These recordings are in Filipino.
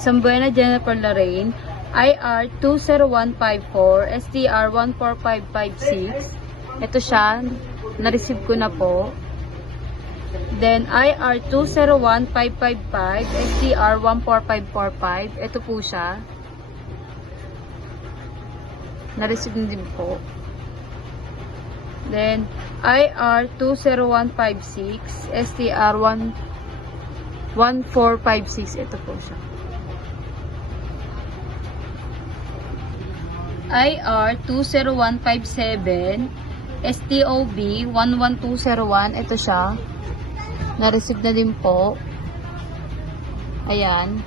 Sambuena Jennifer Lorraine, IR 20154, STR 14556. Ito siya, na-receive ko na po. Then IR 201555, STR 14545. Ito po siya. Na-receive na din po. Then IR 20156, STR 1456. Ito po siya. IR 20157, STOB 11201. Ito siya. Na-receive na din po. Ayan.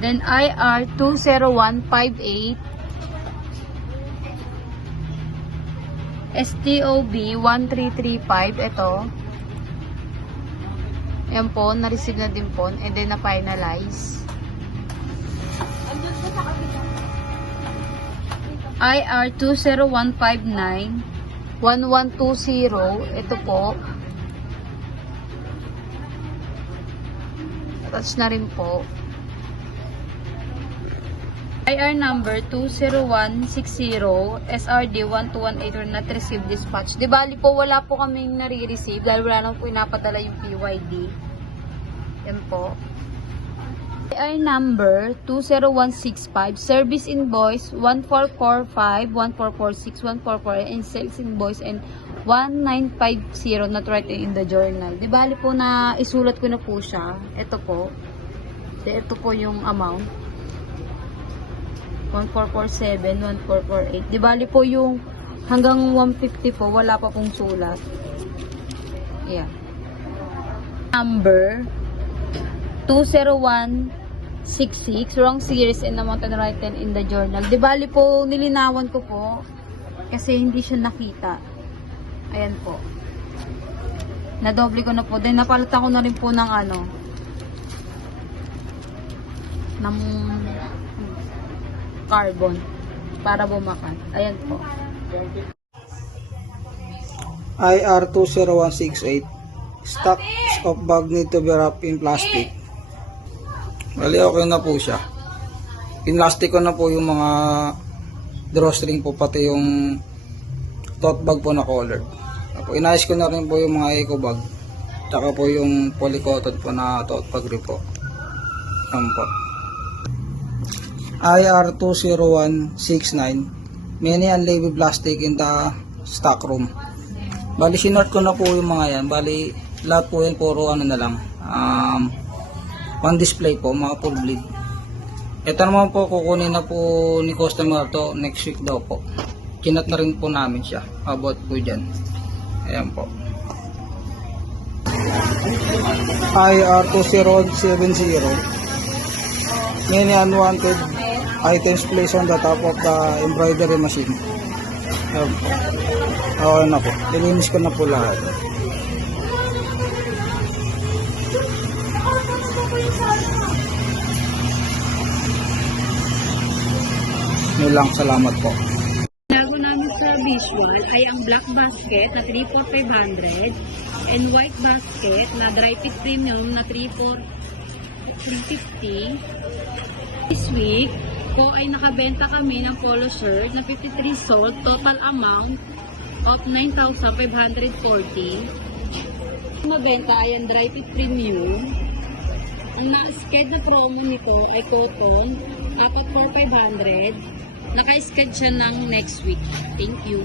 Then IR 20158, STOB 1335. Ito. Ayan po. Na-receive na din po. And then na-finalize. IR 20159, 1120. Ito po. Attach na rin po. IR number 20160, SRD 12181, not received dispatch. Di bali po, wala po kaming nare-receive dahil wala nang po inapadala yung PYD. Yan po. IR number 20165, service invoice 1445, 1446, 144, and sales invoice and 1950, not right in the journal. Di bali po na isulat ko na po siya. Ito po. Ito po yung amount. 1447, 1448. Di bali po yung hanggang 150 po, wala pa pong sulat. Yeah. Number 20166, wrong series and amount and written in the journal. Di bali po, nilinawan ko po kasi hindi siya nakita. Ayan po. Nadoble ko na po. Then napalitan ko na rin po ng ng carbon para bumakas. Ayan po. IR 20168, stocks of bag need to be wrapped in plastic. Bali, okay na po siya. Pinlastic ko na po yung mga drawstring po, pati yung tote bag po na colored. Inayos ko na rin po yung mga eco bag. Tsaka po yung polycotton po na tote bag rin po. Yan po. IR 20169, many unlabeled plastic in the stock room. Bali, sinort ko na po yung mga yan. Bali, lahat po yan puro na lang. Pang display po, mga full bleed. Ito naman po, kukunin na po ni customer to next week daw po. Kinat na rin po namin siya. About po dyan. Ayan po. IR 20170, many unwanted items placed on the top of the embroidery machine. Ayan po. Okay na po. Dilinis ko na po lahat. Nilang salamat po. Bago namin sa visual ay ang black basket na 3,500 and white basket na dry fit premium na 350. This week po ay nakabenta kami ng polo shirt na 53 sold, total amount of 9,540. Mabenta ay ang dry fit premium. Ang na-sked na promo nito ay cotton, dapat 4,500. Naka-sked siya ng next week. Thank you.